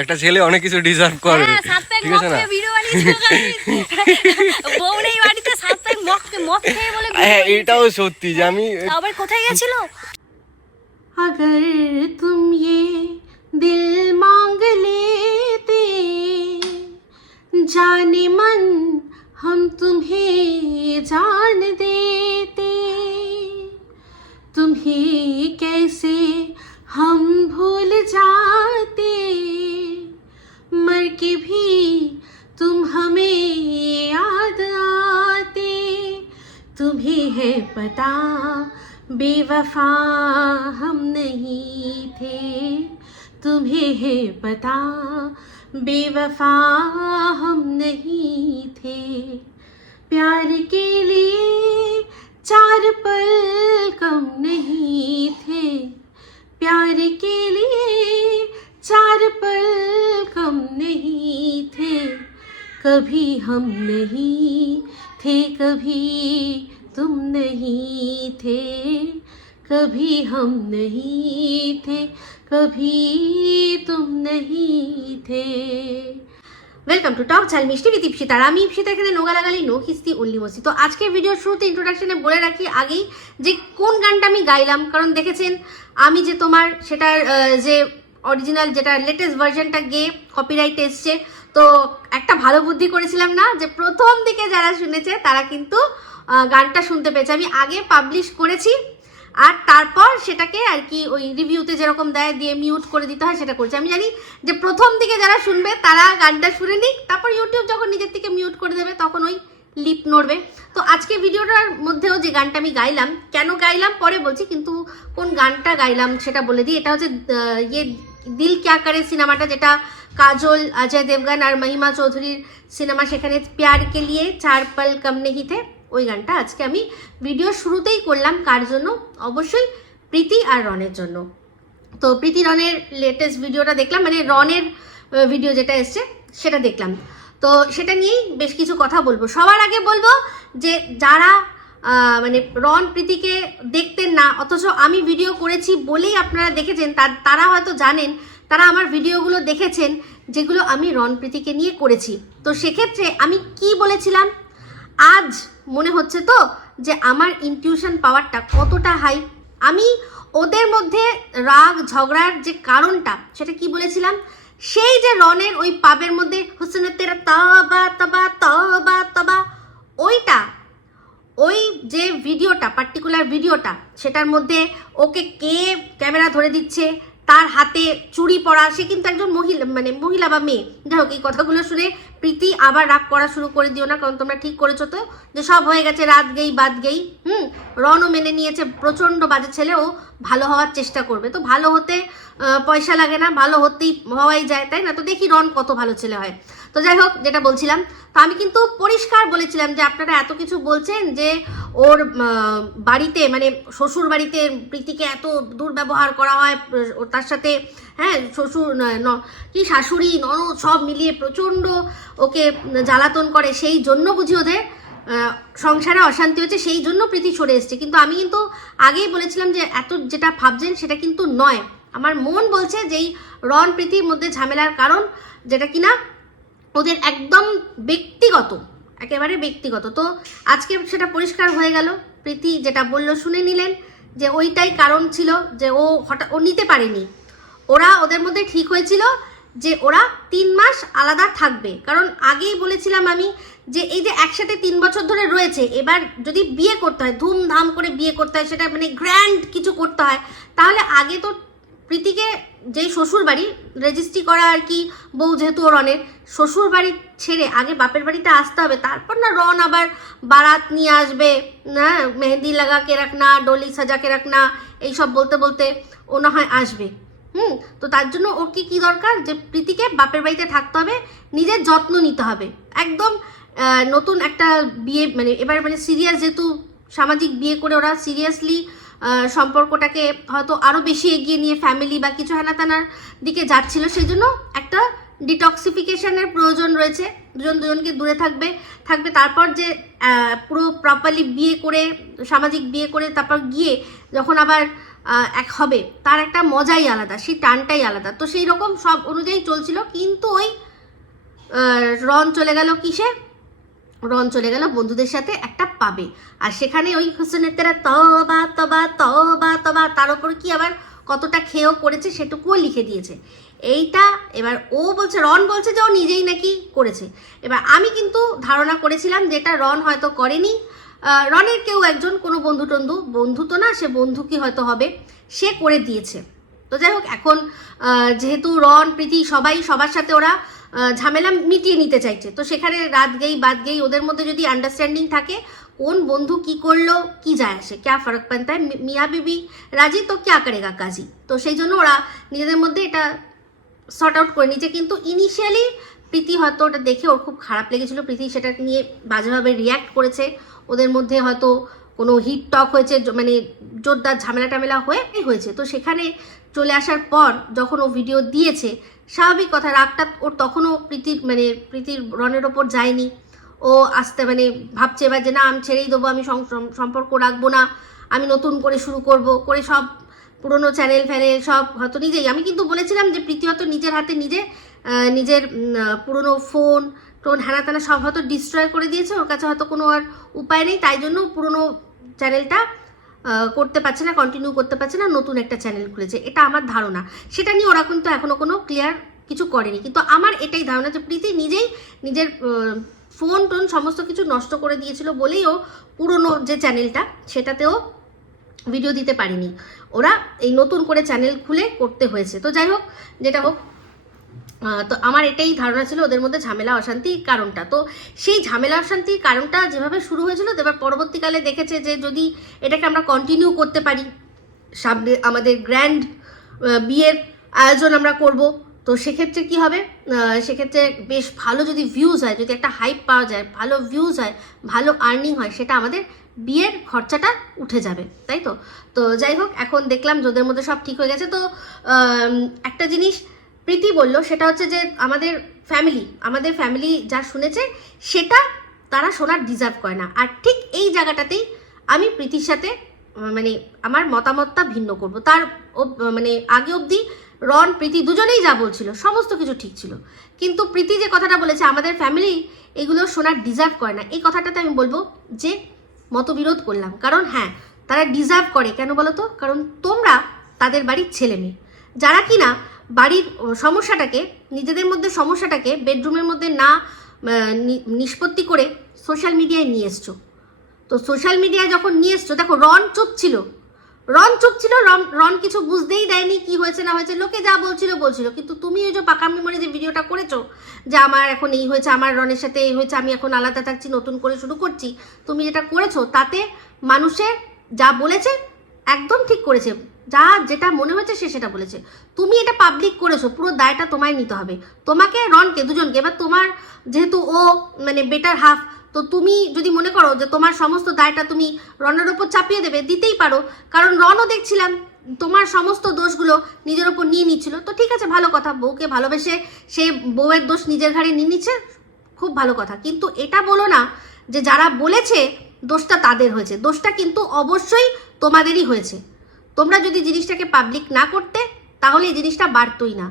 একটা ছেলে অনেক কিছু ডিজার্ভ করে হ্যাঁ সাত প্যাক ঠিক মদ আছে না খেয়ে ভিডিও বানিয়েছিল কালকে। বউ নেই বাড়িতে সাত প্যাক মদ মদ খেয়ে বলে video হ্যাঁ বানিয়েছে। এটাও সত্যি যে আমি তা আবার কোথায় গেছিল अगर तुम ये दिल मांग लेते जाने मन हम तुम्हें जान देते तुम्हें कैसे हम पता बेवफा हम नहीं थे। तुम्हें है पता बेवफा हम नहीं थे। प्यार के लिए चार पल कम नहीं थे। प्यार के लिए चार पल कम नहीं थे। कभी हम नहीं थे, कभी तुम नहीं थे कभी हम नहीं थे कभी तुम नहीं थे ওয়েলকাম টু টক ঝাল মিষ্টি বিদ ইপসিতার আমি ইপসিতা এখানে নোগা লাগালি নো কিস্তি উল্লি মসি তো আজকের ভিডিওর শুরুতে ইন্ট্রোডাকশনে বলে রাখি আগেই যে কোন গানটা আমি গাইলাম কারণ দেখেছেন আমি যে তোমার সেটার আহ, যে অরিজিনাল যেটা লেটেস্ট ভার্সনটা গেয়ে কপিরাইট এসছে তো একটা ভালো বুদ্ধি করেছিলাম না যে প্রথম দিকে যারা শুনেছে তারা কিন্তু আহ, গানটা শুনতে পেয়েছে। আমি আগে পাবলিশ করেছি, আর তারপর সেটাকে আর কি ওই রিভিউতে যেরকম দেয় দিয়ে মিউট করে দিতে হয়, সেটা করছি। আমি জানি যে প্রথম দিকে যারা শুনবে, তারা গানটা শুনে নিক, তারপর ইউটিউব যখন নিজের থেকে মিউট করে দেবে, তখন ওই লিপ নড়বে। তো আজকে ভিডিওটার মধ্যেও যে গানটা আমি গাইলাম, কেন গাইলাম পরে বলছি, কিন্তু কোন গানটা গাইলাম সেটা বলে দিই। এটা হচ্ছে ইয়ে দিল ক্যা করে সিনেমাটা, যেটা কাজল, অজয় দেবগান আর মহিমা চৌধুরীর সিনেমা সেখানে প্যার কে লিয়ে চার পল কম নেহি থে। ওই গানটা আজকে আমি ভিডিও শুরুতেই করলাম। কার জন্য? অবশ্যই প্রীতি আর রনের জন্য। তো প্রীতি রনের লেটেস্ট ভিডিওটা দেখলাম মানে রনের ভিডিও যেটা এসছে, সেটা দেখলাম। তো সেটা নিয়েই বেশ কিছু কথা বলব। সবার আগে বলব যে যারা মানে রন প্রীতিকে দেখতেন না, অথচ আমি ভিডিও করেছি বলেই আপনারা দেখেছেন, তার- হয়তো জানেন, তারা আমার ভিডিওগুলো দেখেছেন, যেগুলো আমি রন প্রীতিকে নিয়ে করেছি। তো সেক্ষেত্রে আমি কি বলেছিলাম? আজ মনে হচ্ছে তো যে আমার ইনটিউশন পাওয়ারটা কতটা হাই আমি ওদের মধ্যে রাগ, ঝগড়ার যে কারণটা, সেটা কি বলেছিলাম? সেই যে রনের ওই পাবের মধ্যে হোসেনের তেরা তবা তবা তবা তবা, ওইটা, ওই যে ভিডিওটা পার্টিকুলার ভিডিওটা, সেটার মধ্যে ওকে কে ক্যামেরা ধরে দিচ্ছে, তার হাতে চুড়ি পরা, সে কিন্তু একজন মহিলা মানে মহিলা বা মেয়ে। যাই হোক, এই কথাগুলো শুনে প্রীতি আবার রাগ করা শুরু করে দিও না, কারণ তোমরা ঠিক করেছ তো, যে সব হয়ে গেছে, রাত গেই বাদ গেই। হুম, রনও মেনে নিয়েছে, প্রচণ্ড বাজে ছেলে ও ভালো হওয়ার চেষ্টা করবে। তো ভালো হতে পয়সা লাগে না, ভালো হতেই হওয়াই যায়, তাই না? তো দেখি রন কত ভালো ছেলে হয়। তো যাই হোক, যেটা বলছিলাম, তো আমি কিন্তু পরিষ্কার বলেছিলাম যে আপনারা এত কিছু বলছেন যে ওর বাড়িতে মানে শ্বশুর বাড়িতে প্রীতিকে এত দুর্ব্যবহার করা হয় তার সাথে হ্যাঁ শ্বশুর কি শাশুড়ি, ননদ সব মিলিয়ে প্রচণ্ড ওকে জ্বালাতন করে, সেই জন্য বুঝি ওদের সংসারে অশান্তি হচ্ছে, সেই জন্য প্রীতি সরে এসছে। কিন্তু আমি কিন্তু আগেই বলেছিলাম যে এত যেটা ভাবছেন সেটা কিন্তু নয়। আমার মন বলছে যেই রন প্রীতির মধ্যে ঝামেলার কারণ যেটা কিনা ওদের একদম ব্যক্তিগত, একেবারে ব্যক্তিগত। তো আজকে সেটা পরিষ্কার হয়ে গেল। প্রীতি যেটা বলল শুনে নিলেন যে ওইটাই কারণ ছিল যে ও হঠাৎ, ও নিতে পারেনি। ওরা ওদের মধ্যে ঠিক হয়েছিল যে ওরা তিন মাস আলাদা থাকবে। কারণ আগেই বলেছিলাম আমি যে এই যে একসাথে তিন বছর ধরে রয়েছে, এবার যদি বিয়ে করতে হয়, ধুমধাম করে বিয়ে করতে হয়, সেটা মানে গ্র্যান্ড কিছু করতে হয়, তাহলে আগে তো প্রীতিকে যেই শ্বশুর বাড়ি রেজিস্ট্রি করা আর কি, বউ যেহেতু রনের শ্বশুর বাড়ি ছেড়ে আগে বাপের বাড়িতে আসতে হবে। তারপর না রন আবার বারাত নিয়ে আসবে না মেহেন্দি লাগা কে রাখনা ডলি সাজা কে রাখনা এইসব বলতে বলতে ও না হয় আসবে। হুম, তো তার জন্য ওর কি, কী দরকার? যে প্রীতিকে বাপের বাড়িতে থাকতে হবে, নিজের যত্ন নিতে হবে। একদম নতুন একটা বিয়ে মানে এবার মানে সিরিয়াস যেহেতু সামাজিক বিয়ে করে ওরা সিরিয়াসলি সম্পর্কটাকে হয়তো আরও বেশি এগিয়ে নিয়ে ফ্যামিলি বা কিছু হেনা তেনার দিকে যাচ্ছিল সেই জন্য একটা ডিটক্সিফিকেশনের প্রয়োজন রয়েছে। দুজন দুজনকে দূরে থাকবে থাকবে। তারপর যে পুরো প্রপারলি বিয়ে করে, সামাজিক বিয়ে করে, তারপর গিয়ে যখন আবার এক হবে। তার একটা মজাই আলাদা, সেই টানটাই আলাদা। তো সেই রকম সব অনুযায়ী চলছিল, কিন্তু ওই রন চলে গেল কিসে? রন চলে গেল বন্ধুদের সাথে একটা পাবে আর সেখানে ওই হোসেনের তেরা তবা তবা তবা তবা, তার উপর কি আবার কতটা খেয়েও করেছে সেটুকুও লিখে দিয়েছে। এইটা এবার ও বলছে, রন বলছে যে ও নিজেই নাকি করেছে। এবার আমি কিন্তু ধারণা করেছিলাম যেটা রন হয়তো করেনি। রনের কেউ একজন, কোনো বন্ধু টন্ধু, বন্ধু তো না, সে বন্ধু কি হয়তো হবে, সে করে দিয়েছে। তো যাই হোক, এখন যেহেতু রন, প্রীতি সবাই, সবার সাথে ওরা ঝামেলা মিটিয়ে নিতে চাইছে। তো সেখানে রাত গেই, বাদ গেই, ওদের মধ্যে যদি আন্ডারস্ট্যান্ডিং থাকে, কোন বন্ধু কি করল, কি যায় আসে, ক্যা है মি- মিয়া বিবি, রাজি, তো ক্যা করেগা কাজী? তো সেই জন্য ওরা নিজেদের মধ্যে এটা সর্ট আউট করে নিয়েছে। কিন্তু ইনিশিয়ালি প্রীতি হয়তো ওটা দেখে ওর খুব খারাপ লেগেছিল। প্রীতি সেটা নিয়ে বাজেভাবে রিয়্যাক্ট করেছে। ওদের মধ্যে হয়তো কোনো হিট টক হয়েছে মানে জোরদার ঝামেলা টামেলা হয়ে হয়েছে। তো সেখানে চলে আসার পর যখন ও ভিডিও দিয়েছে, স্বাভাবিক কথা, রাগটা ওর তখনও প্রীতির মানে প্রীতির রনের ওপর যায়নি। ও আসতে মানে ভাবছে এবার যে, না, আমি ছেড়েই দেবো, আমি সম্পর্ক রাখব না। আমি নতুন করে শুরু করব। করে সব পুরনো চ্যানেল ফ্যানেল সব হয়তো নিজেই। আমি কিন্তু বলেছিলাম যে, প্রীতি হয়তো নিজের হাতে নিজে নিজের পুরনো ফোন টোন হ্যানা ত্যানা সব হয়তো ডিস্ট্রয় করে দিয়েছে। ওর কাছে হয়তো কোনো আর উপায় নেই, তাই জন্য পুরনো চ্যানেলটা করতে পারছে না কন্টিনিউ করতে পারছে না, নতুন একটা চ্যানেল খুলেছে। এটা আমার ধারণা। সেটা নিয়ে ওরা কিন্তু এখনও কোনো ক্লিয়ার কিছু করেনি। কিন্তু আমার এটাই ধারণা যে প্রীতি নিজেই নিজের ফোন টোন সমস্ত কিছু নষ্ট করে দিয়েছিল বলেই ও পুরনো যে চ্যানেলটা সেটাতেও ভিডিও দিতে পারিনি। ওরা এই নতুন করে চ্যানেল খুলে করতে হয়েছে। তো যাই হোক, যেটা হোক তো আমার এটাই ধারণা ছিল, ওদের মধ্যে ঝামেলা, অশান্তি কারণটা। তো সেই ঝামেলা অশান্তির কারণটা যেভাবে শুরু হয়েছিল এবার পরবর্তীকালে দেখেছে যে যদি এটাকে আমরা কন্টিনিউ করতে পারি, সামনে আমাদের গ্র্যান্ড বিয়ের আয়োজন আমরা করব, তো সেক্ষেত্রে কি হবে? সেক্ষেত্রে বেশ ভালো যদি ভিউজ হয়, যদি একটা হাইপ পাওয়া যায়, ভালো ভিউজ হয়, ভালো আর্নিং হয়, সেটা আমাদের বিয়ের খরচাটা উঠে যাবে, তাই তো? তো যাই হোক, এখন দেখলাম যে ওদের মধ্যে সব ঠিক হয়ে গেছে। তো একটা জিনিস প্রীতি বলল, সেটা হচ্ছে যে আমাদের ফ্যামিলি আমাদের ফ্যামিলি যা শুনেছে, সেটা তারা শোনার ডিজার্ভ করে না। আর ঠিক এই জায়গাটাতেই আমি প্রীতির সাথে মানে আমার মতামতটা ভিন্ন করব। তার মানে আগে অবধি রন, প্রীতি দুজনেই যা বলছিল, সমস্ত কিছু ঠিক ছিল। কিন্তু প্রীতি যে কথাটা বলেছে, আমাদের ফ্যামিলি এগুলো শোনার ডিজার্ভ করে না, এই কথাটাতে আমি বলব যে মতবিরোধ করলাম। কারণ হ্যাঁ তারা ডিজার্ভ করে। কেন বলো তো? কারণ তোমরা তাদের বাড়ির ছেলে মেয়ে যারা কিনা বাড়ির সমস্যাটাকে, নিজেদের মধ্যে সমস্যাটাকে বেডরুমের মধ্যে না নিষ্পত্তি করে সোশ্যাল মিডিয়ায় নিয়ে এসছো। তো সোশ্যাল মিডিয়ায় যখন নিয়ে এসছো, দেখো রন চুপ ছিল। রন চুপ ছিল রন রন কিছু বুঝতেই দেয়নি কি হয়েছে না হয়েছে, লোকে যা বলছিল বলছিল। কিন্তু তুমি ওই যে পাকামি মনে যে ভিডিওটা করেছ, যে আমার এখন এই হয়েছে, আমার রনের সাথে এই হয়েছে, আমি এখন আলাদা থাকছি, নতুন করে শুরু করছি, তুমি যেটা করেছ, তাতে মানুষের যা বলেছে, একদম ঠিক করেছে। যা যেটা মনে হয়েছে সে সেটা বলেছে। তুমি এটা পাবলিক করেছ, পুরো দায়টা তোমায় নিতে হবে। তোমাকে, রনকে, দুজনকে, এবার তোমার যেহেতু ও মানে বেটার হাফ তো তুমি যদি মনে করো যে তোমার সমস্ত দায়টা তুমি রনের ওপর চাপিয়ে দেবে, দিতেই পারো। কারণ রনও দেখছিলাম, তোমার সমস্ত দোষগুলো নিজের ওপর নিয়ে নিচ্ছিল। তো ঠিক আছে, ভালো কথা, বউকে ভালোবেসে সে বউয়ের দোষ নিজের ঘাড়ে নিয়ে নিচ্ছে, খুব ভালো কথা। কিন্তু এটা বলো না যে যারা বলেছে, দোষটা তাদের হয়েছে। দোষটা কিন্তু অবশ্যই তোমাদেরই হয়েছে। তোমরা যদি জিনিসটাকে পাবলিক না করতে, তাহলে এই জিনিসটা বাড়তোই না।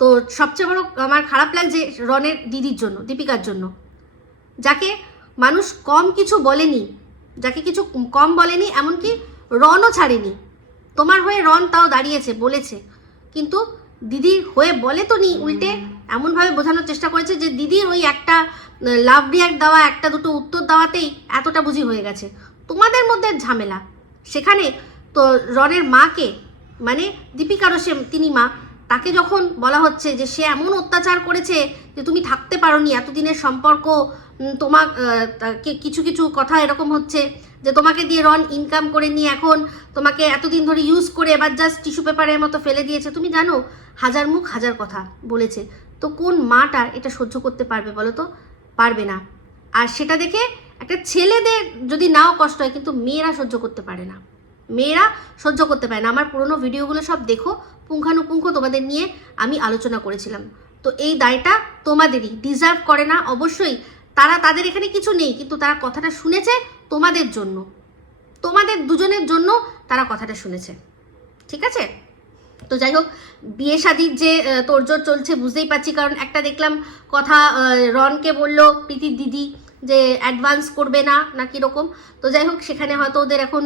তো সবচেয়ে বড় আমার খারাপ লাগছে রনের দিদির জন্য, দীপিকার জন্য। যাকে মানুষ কম কিছু বলেনি, যাকে কিছু কম বলেনি, এমনকি রনও ছাড়েনি। তোমার হয়ে রন তাও দাঁড়িয়েছে, বলেছে। কিন্তু দিদির হয়ে বলে তো নি উল্টে এমনভাবে বোঝানোর চেষ্টা করেছে যে দিদির ওই একটা লাভ রিয়াক্ট দেওয়া, একটা দুটো উত্তর দেওয়াতেই এতটা বুঝি হয়ে গেছে। তোমাদের মধ্যে ঝামেলা। সেখানে তো রনের মাকে মানে দীপিকারও সে তিনি মা, তাকে যখন বলা হচ্ছে যে সে এমন অত্যাচার করেছে যে তুমি থাকতে পারোনি, এতদিনের সম্পর্ক তোমার কিছু কিছু কথা এরকম হচ্ছে যে তোমাকে দিয়ে রন ইনকাম করে নিয়ে এখন তোমাকে এতদিন ধরে ইউজ করে এবার জাস্ট টিস্যু পেপারের মতো ফেলে দিয়েছে। তুমি জানো, হাজার মুখ হাজার কথা বলেছে। তো কোন মাটা এটা সহ্য করতে পারবে বলো তো পারবে না। আর সেটা দেখে একটা ছেলেদের যদি নাও কষ্ট হয়, কিন্তু মেয়েরা সহ্য করতে পারে না। মেয়েরা সহ্য করতে পারে না। আমার পুরোনো ভিডিওগুলো সব দেখো, পুঙ্খানুপুঙ্খ তোমাদের নিয়ে আমি আলোচনা করেছিলাম। তো এই দায়টা তোমাদেরই ডিজার্ভ করে না। অবশ্যই তারা তাদের এখানে কিছু নেই, কিন্তু তারা কথাটা শুনেছে তোমাদের জন্য। তোমাদের দুজনের জন্য তারা কথাটা শুনেছে। ঠিক আছে? তো যাই হোক, বিয়ে শাদির যে তোড়জোড় চলছে বুঝতেই পারছি, কারণ একটা দেখলাম কথা রনকে বলল, প্রীতির দিদি। যে অ্যাডভান্স করবে না না কীরকম? তো যাই হোক, সেখানে হয়তো ওদের এখন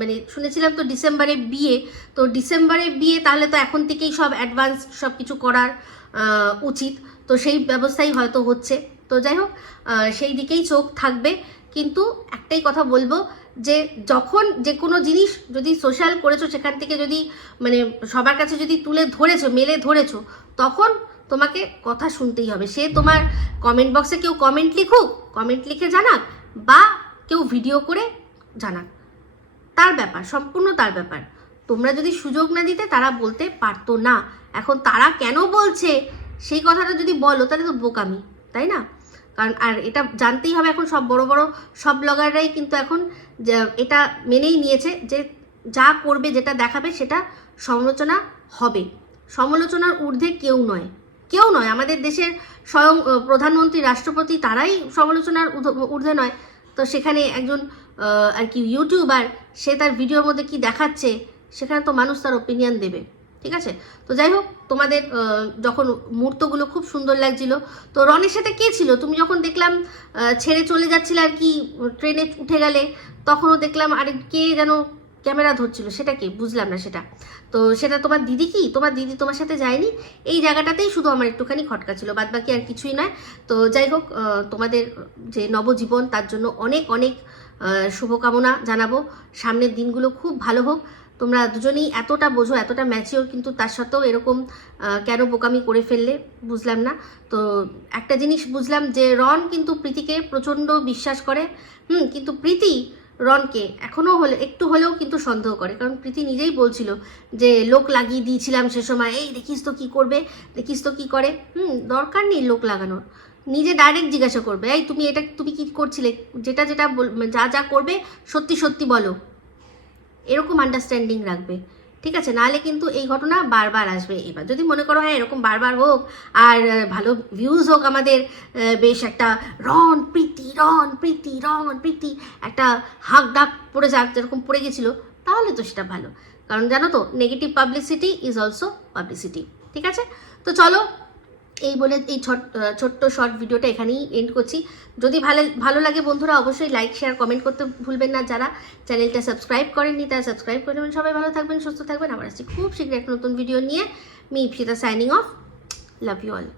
মানে শুনেছিলাম তো ডিসেম্বরে বিয়ে। তো ডিসেম্বরে বিয়ে তাহলে তো এখন থেকেই সব অ্যাডভান্স সব কিছু করার উচিত। তো সেই ব্যবস্থাই হয়তো হচ্ছে। তো যাই হোক সেই দিকেই চোখ থাকবে। কিন্তু একটাই কথা বলব যে যখন যে কোনো জিনিস যদি সোশ্যাল করেছ, সেখান থেকে যদি মানে সবার কাছে যদি তুলে ধরেছো, মেলে ধরেছো, তখন তোমাকে কথা শুনতেই হবে। সে তোমার কমেন্ট বক্সে কেউ কমেন্ট লিখুক কমেন্ট লিখে জানাক বা কেউ ভিডিও করে জানাক। তার ব্যাপার, সম্পূর্ণ তার ব্যাপার। তোমরা যদি সুযোগ না দিতে, তারা বলতে পারতো না। এখন তারা কেন বলছে? সেই কথাটা যদি বলো, তাহলে তো বোকামি, তাই না? কারণ, আর এটা জানতেই হবে এখন সব বড় বড়, সব ব্লগাররাই কিন্তু এখন এটা মেনেই নিয়েছে যে, যা করবে, যেটা দেখাবে, সেটা সমালোচনা হবে। সমালোচনার ঊর্ধ্বে কেউ নয়। কেউ নয়, আমাদের দেশের স্বয়ং প্রধানমন্ত্রী, রাষ্ট্রপতি তারাই সমালোচনার ঊর্ধ্বে নয়। তো সেখানে একজন আর কি ইউটিউবার, সে তার ভিডিওর মধ্যে কি দেখাচ্ছে, সেখানে তো মানুষ তার ওপিনিয়ন দেবে, ঠিক আছে? তো যাই হোক, তোমাদের যখন মুহূর্তগুলো খুব সুন্দর লাগছিল, তো রনের সাথে কে ছিল? তুমি যখন দেখলাম ছেড়ে চলে যাচ্ছিলে আর কি, ট্রেনে উঠে গেলে, তখনও দেখলাম আরে কে যেন ক্যামেরা ধরছিল, সেটা কি? বুঝলাম না সেটা। তো সেটা তোমার দিদি কি? তোমার দিদি তোমার সাথে যায়নি? এই জায়গাটাতেই শুধু আমার একটুখানি খটকা ছিল বাদ বাকি আর কিছুই নয়। তো যাই হোক তোমাদের যে নবজীবন, তার জন্য অনেক অনেক শুভকামনা জানাব। সামনের দিনগুলো খুব ভালো হোক। তোমরা দুজনেই এতটা বোঝো, এতটা ম্যাচিওর কিন্তু তার সত্ত্বেও এরকম কেন বোকামি করে ফেললে? বুঝলাম না। তো একটা জিনিস বুঝলাম যে রন কিন্তু প্রীতিকে প্রচণ্ড বিশ্বাস করে। হুম, কিন্তু প্রীতি রনকে। এখনও হলে, একটু হলেও কিন্তু সন্দেহ করে। কারণ প্রীতি নিজেই বলছিল যে, লোক লাগিয়ে দিয়েছিলাম সে সময়। এই দেখিস তো কী করবে, দেখিস তো কী করে। হুম, দরকার নেই লোক লাগানোর। নিজে ডাইরেক্ট জিজ্ঞাসা করবে, এই, তুমি এটা, তুমি কী করছিলে? যেটা যেটা যা যা করবে, সত্যি সত্যি বলো। এরকম আন্ডারস্ট্যান্ডিং রাখবে। ঠিক আছে? নাহলে কিন্তু এই ঘটনা বারবার আসবে এবার। যদি মনে করো হ্যাঁ এরকম বারবার হোক, আর ভালো ভিউজ হোক আমাদের বেশ একটা রন প্রীতি রন প্রীতি রন প্রীতি, একটা হাক ডাক পড়ে যাক, যেরকম পড়ে গেছিল, তাহলে তো সেটা ভালো। কারণ জানো তো negative publicity is also publicity ঠিক আছে? তো চলো এই বলে এই ছোট ছোট্ট শর্ট ভিডিওটা এখানেই এন্ড করছি। যদি ভালো ভালো লাগে বন্ধুরা, অবশ্যই লাইক শেয়ার কমেন্ট করতে ভুলবেন না। যারা চ্যানেলটা সাবস্ক্রাইব করেননি, তারা সাবস্ক্রাইব করে নেবেন। সবাই ভালো থাকবেন, সুস্থ থাকবেন। আবার আসছি খুব শীঘ্রই একটা নতুন ভিডিও নিয়ে। Me Ipsita signing off love you all